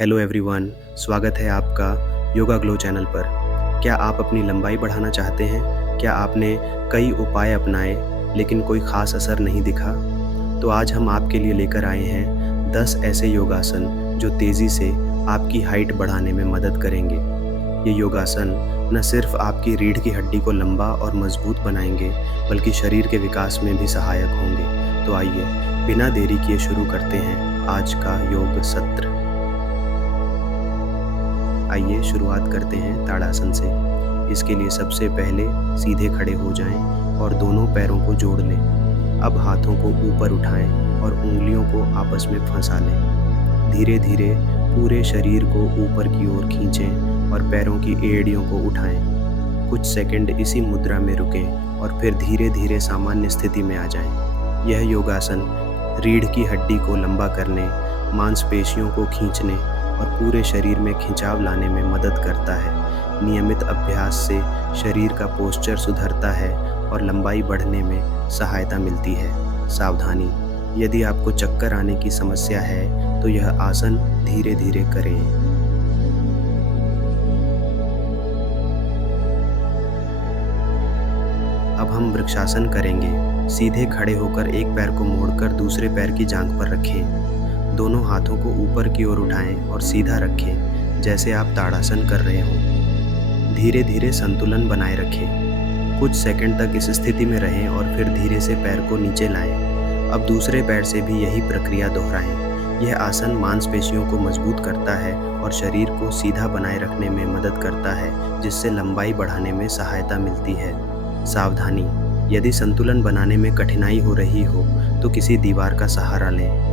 Hello everyone, स्वागत है आपका योगा ग्लो चैनल पर। क्या आप अपनी लंबाई बढ़ाना चाहते हैं? क्या आपने कई उपाय अपनाए लेकिन कोई ख़ास असर नहीं दिखा? तो आज हम आपके लिए लेकर आए हैं 10 ऐसे योगासन जो तेज़ी से आपकी हाइट बढ़ाने में मदद करेंगे। ये योगासन न सिर्फ आपकी रीढ़ की हड्डी को लंबा और मजबूत बनाएंगे, बल्कि शरीर के विकास में भी सहायक होंगे। तो आइए, बिना देरी किए शुरू करते हैं आज का योग सत्र। आइए शुरुआत करते हैं ताड़ासन से। इसके लिए सबसे पहले सीधे खड़े हो जाएं और दोनों पैरों को जोड़ लें। अब हाथों को ऊपर उठाएं और उंगलियों को आपस में फंसा लें। धीरे धीरे पूरे शरीर को ऊपर की ओर खींचें और पैरों की एड़ियों को उठाएं। कुछ सेकंड इसी मुद्रा में रुकें और फिर धीरे धीरे सामान्य स्थिति में आ जाएं। यह योगासन रीढ़ की हड्डी को लंबा करने, मांसपेशियों को खींचने और पूरे शरीर में खिंचाव लाने में मदद करता है। नियमित अभ्यास से शरीर का पोस्चर सुधरता है और लंबाई बढ़ने में सहायता मिलती है। सावधानी: यदि आपको चक्कर आने की समस्या है तो यह आसन धीरे धीरे करें। अब हम वृक्षासन करेंगे। सीधे खड़े होकर एक पैर को मोड़कर दूसरे पैर की जांघ पर रखें। दोनों हाथों को ऊपर की ओर उठाएं और सीधा रखें, जैसे आप ताड़ासन कर रहे हों। धीरे धीरे संतुलन बनाए रखें। कुछ सेकंड तक इस स्थिति में रहें और फिर धीरे से पैर को नीचे लाएं। अब दूसरे पैर से भी यही प्रक्रिया दोहराएं। यह आसन मांसपेशियों को मजबूत करता है और शरीर को सीधा बनाए रखने में मदद करता है, जिससे लंबाई बढ़ाने में सहायता मिलती है। सावधानी: यदि संतुलन बनाने में कठिनाई हो रही हो तो किसी दीवार का सहारा लें।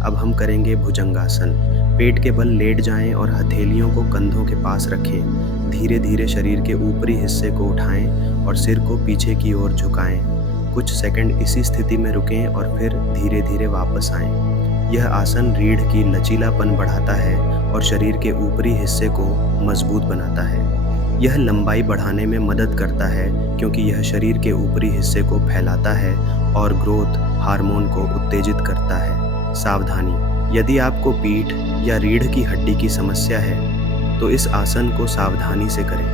अब हम करेंगे भुजंगासन। पेट के बल लेट जाएं और हथेलियों को कंधों के पास रखें। धीरे धीरे शरीर के ऊपरी हिस्से को उठाएं और सिर को पीछे की ओर झुकाएं। कुछ सेकंड इसी स्थिति में रुकें और फिर धीरे धीरे वापस आएं। यह आसन रीढ़ की लचीलापन बढ़ाता है और शरीर के ऊपरी हिस्से को मजबूत बनाता है। यह लंबाई बढ़ाने में मदद करता है क्योंकि यह शरीर के ऊपरी हिस्से को फैलाता है और ग्रोथ हार्मोन को उत्तेजित करता है। सावधानी: यदि आपको पीठ या रीढ़ की हड्डी की समस्या है तो इस आसन को सावधानी से करें।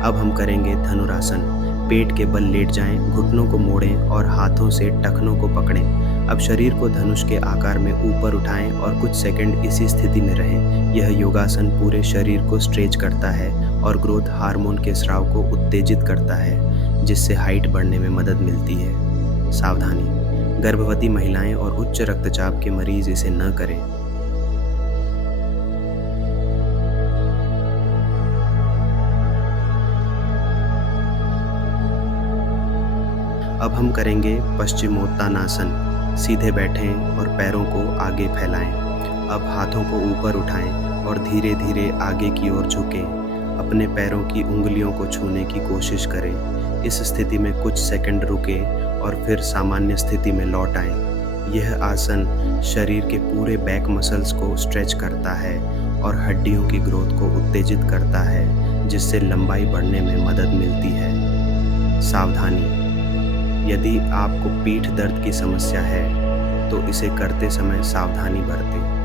अब हम करेंगे धनुरासन। पेट के बल लेट जाएं, घुटनों को मोड़ें और हाथों से टखनों को पकड़ें। अब शरीर को धनुष के आकार में ऊपर उठाएं और कुछ सेकंड इसी स्थिति में रहें। यह योगासन पूरे शरीर को स्ट्रेच करता है और ग्रोथ हार्मोन के स्राव को उत्तेजित करता है, जिससे हाइट बढ़ने में मदद मिलती है। सावधानी: गर्भवती महिलाएं और उच्च रक्तचाप के मरीज इसे न करें। अब हम करेंगे पश्चिमोत्तानासन। सीधे बैठें और पैरों को आगे फैलाएं। अब हाथों को ऊपर उठाएं और धीरे धीरे आगे की ओर झुकें। अपने पैरों की उंगलियों को छूने की कोशिश करें। इस स्थिति में कुछ सेकंड रुकें और फिर सामान्य स्थिति में लौट आएं। यह आसन शरीर के पूरे बैक मसल्स को स्ट्रेच करता है और हड्डियों की ग्रोथ को उत्तेजित करता है, जिससे लंबाई बढ़ने में मदद मिलती है। सावधानी: यदि आपको पीठ दर्द की समस्या है तो इसे करते समय सावधानी बरतें।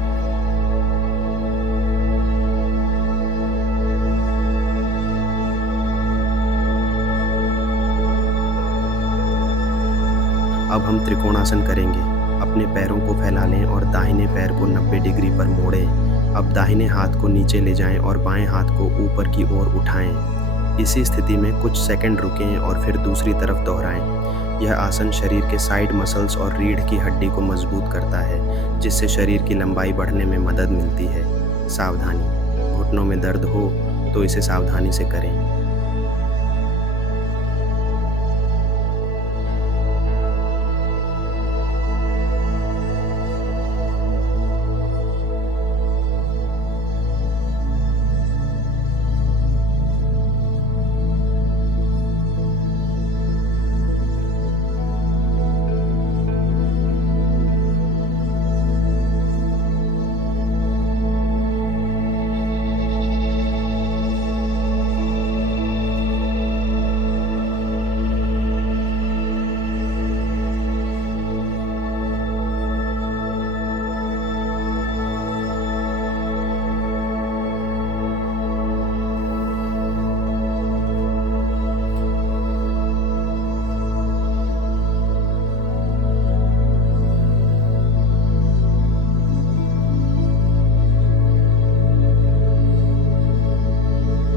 अब हम त्रिकोणासन करेंगे। अपने पैरों को फैला लें और दाहिने पैर को 90 डिग्री पर मोड़ें। अब दाहिने हाथ को नीचे ले जाएं और बाएं हाथ को ऊपर की ओर उठाएं। इसी स्थिति में कुछ सेकंड रुकें और फिर दूसरी तरफ दोहराएं। यह आसन शरीर के साइड मसल्स और रीढ़ की हड्डी को मजबूत करता है, जिससे शरीर की लंबाई बढ़ने में मदद मिलती है। सावधानी: घुटनों में दर्द हो तो इसे सावधानी से करें।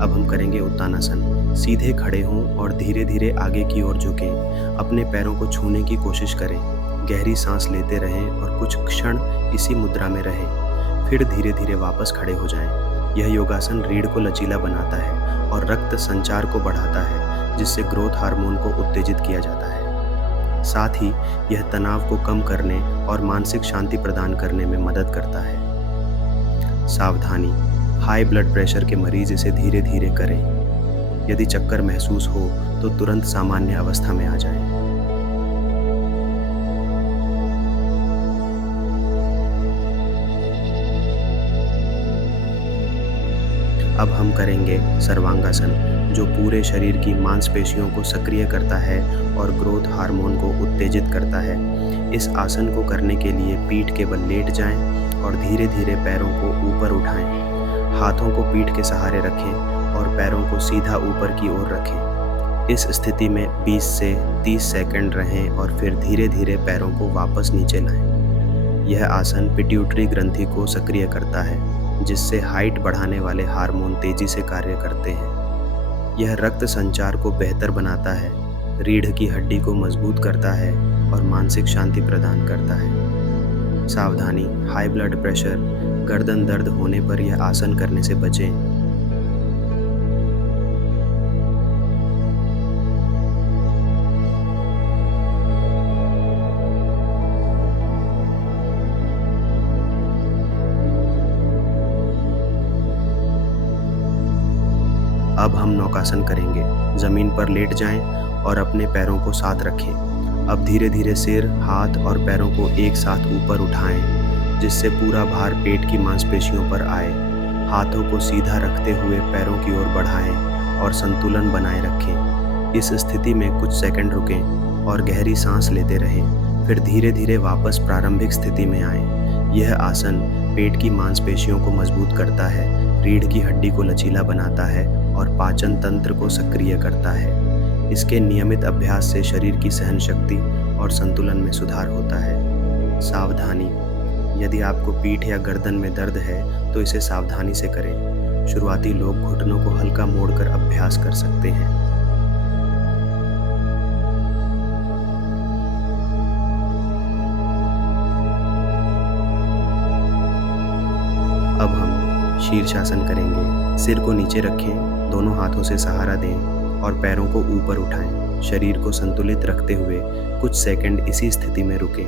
अब हम करेंगे उत्तानासन। सीधे खड़े हों और धीरे धीरे आगे की ओर झुकें। अपने पैरों को छूने की कोशिश करें। गहरी सांस लेते रहें और कुछ क्षण इसी मुद्रा में रहें। फिर धीरे धीरे वापस खड़े हो जाएं। यह योगासन रीढ़ को लचीला बनाता है और रक्त संचार को बढ़ाता है, जिससे ग्रोथ हार्मोन को उत्तेजित किया जाता है। साथ ही यह तनाव को कम करने और मानसिक शांति प्रदान करने में मदद करता है। सावधानी, हाई ब्लड प्रेशर के मरीज इसे धीरे धीरे करें। यदि चक्कर महसूस हो तो तुरंत सामान्य अवस्था में आ जाएं। अब हम करेंगे सर्वांगासन, जो पूरे शरीर की मांसपेशियों को सक्रिय करता है और ग्रोथ हार्मोन को उत्तेजित करता है। इस आसन को करने के लिए पीठ के बल लेट जाएं और धीरे धीरे पैरों को ऊपर उठाएं। हाथों को पीठ के सहारे रखें और पैरों को सीधा ऊपर की ओर रखें। इस स्थिति में 20 से 30 सेकंड रहें और फिर धीरे धीरे पैरों को वापस नीचे लाएं। यह आसन पिट्यूटरी ग्रंथि को सक्रिय करता है, जिससे हाइट बढ़ाने वाले हार्मोन तेजी से कार्य करते हैं। यह रक्त संचार को बेहतर बनाता है, रीढ़ की हड्डी को मजबूत करता है और मानसिक शांति प्रदान करता है। सावधानी, हाई ब्लड प्रेशर, गर्दन दर्द होने पर यह आसन करने से बचें। अब हम नौकासन करेंगे। जमीन पर लेट जाएं और अपने पैरों को साथ रखें। अब धीरे धीरे सिर, हाथ और पैरों को एक साथ ऊपर उठाएं, जिससे पूरा भार पेट की मांसपेशियों पर आए। हाथों को सीधा रखते हुए पैरों की ओर बढ़ाएं और संतुलन बनाए रखें। इस स्थिति में कुछ सेकंड रुकें और गहरी सांस लेते रहें। फिर धीरे धीरे वापस प्रारंभिक स्थिति में आएं। यह आसन पेट की मांसपेशियों को मजबूत करता है, रीढ़ की हड्डी को लचीला बनाता है और पाचन तंत्र को सक्रिय करता है। इसके नियमित अभ्यास से शरीर की सहन शक्ति और संतुलन में सुधार होता है। सावधानी, यदि आपको पीठ या गर्दन में दर्द है तो इसे सावधानी से करें। शुरुआती लोग घुटनों को हल्का मोड़कर अभ्यास कर सकते हैं। अब हम शीर्षासन करेंगे। सिर को नीचे रखें, दोनों हाथों से सहारा दें और पैरों को ऊपर उठाएं। शरीर को संतुलित रखते हुए कुछ सेकंड इसी स्थिति में रुकें।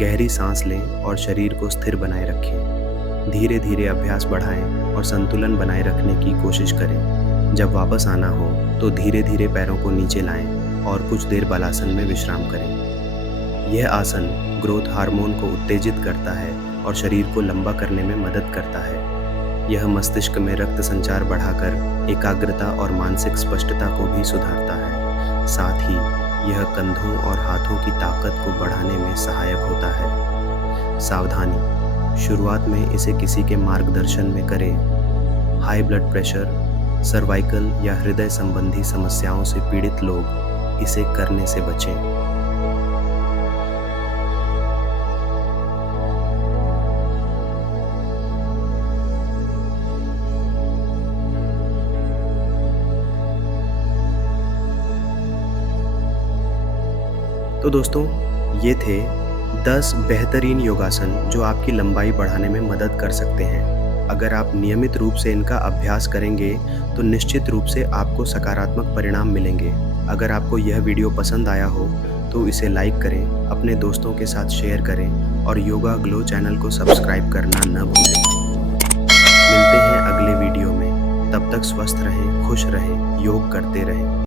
गहरी सांस लें और शरीर को स्थिर बनाए रखें। धीरे धीरे अभ्यास बढ़ाएं और संतुलन बनाए रखने की कोशिश करें। जब वापस आना हो तो धीरे धीरे पैरों को नीचे लाएं और कुछ देर बालासन में विश्राम करें। यह आसन ग्रोथ हार्मोन को उत्तेजित करता है और शरीर को लंबा करने में मदद करता है। यह मस्तिष्क में रक्त संचार बढ़ाकर एकाग्रता और मानसिक स्पष्टता को भी सुधारता है। साथ ही यह कंधों और हाथों की ताकत को बढ़ाने में सहायक होता है। सावधानी, शुरुआत में इसे किसी के मार्गदर्शन में करें। हाई ब्लड प्रेशर, सर्वाइकल या हृदय संबंधी समस्याओं से पीड़ित लोग इसे करने से बचें। तो दोस्तों, ये थे 10 बेहतरीन योगासन जो आपकी लंबाई बढ़ाने में मदद कर सकते हैं। अगर आप नियमित रूप से इनका अभ्यास करेंगे तो निश्चित रूप से आपको सकारात्मक परिणाम मिलेंगे। अगर आपको यह वीडियो पसंद आया हो तो इसे लाइक करें, अपने दोस्तों के साथ शेयर करें और योगा ग्लो चैनल को सब्सक्राइब करना न भूलें। मिलते हैं अगले वीडियो में। तब तक स्वस्थ रहें, खुश रहें, योग करते रहें।